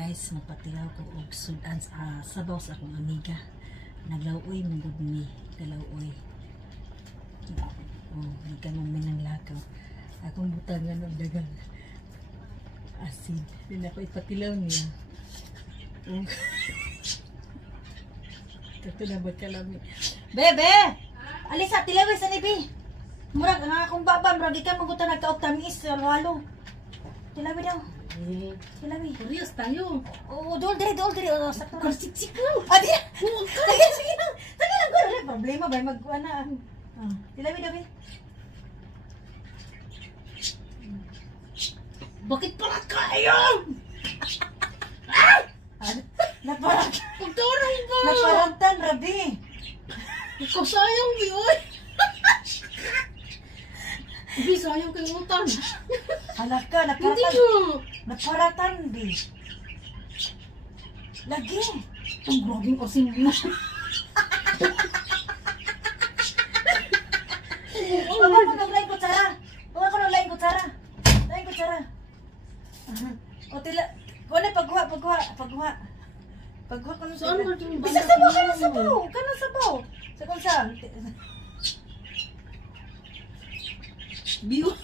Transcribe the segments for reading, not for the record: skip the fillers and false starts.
guys, magpatilaw ko og sudan sabaw sa akong amiga. Naglawoy mong ni kalawoy. Oh, nagkamang minang lakaw. Akong butangan ng dagang asin. Hindi ako ipatilaw niya. Oh. Ito na magkalami. Bebe! Alisa, tilawin sa nibi. Murag, nga akong baba, murag ikaw magutan nagkaog tamis. Halo. Tilawin daw. Tilawin. Serius tayo. Oo, dool dire. Oo, sakto lang. Siksik lang. Ah, di. Sige lang. Wala problema ba? Mag-ana. Tilawin daw, be. Bakit parat kayo? Naparatan. Pagtarong ba? Naparatan, Rabi. Ikaw sayang, Biyoy. Bi, sayang kay utang. Halak ka, Hindi naparatan. mo. Naparatan, Bi. Lagi. Ang grabing asin mo. Huwag ako naglaing kutsara. Laing kutsara. O tila. Wala, pagwa ko na Saan ba yung Bisa sabaw ka na sabaw. Sa kung saan? Biyoy.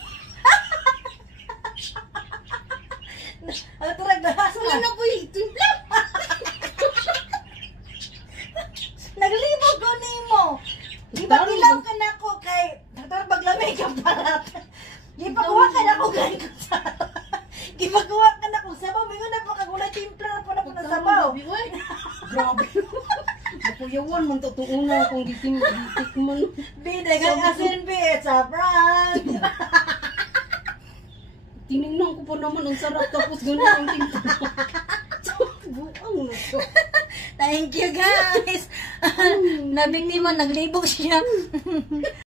Ano turag na hasa? Wala na po yung timpla. Naglibog ko nimo. Ipatilaw ka na ko kay Dr. Baglamay ka parat. Gipakuha ka na ko kay kutsara. Gipakuha ka na kung sabaw. Mingon na po kagulay timpla na po na po na sabaw. Biyoy. Grabe. Napuyawan man totoo na kung gitik man. Bida kang asin, be. It's a prank. Tinignan ko pa naman ang sarap tapos gano'n ang timpla. Buang na to. Thank you, guys. Nabiktima, naglibog siya.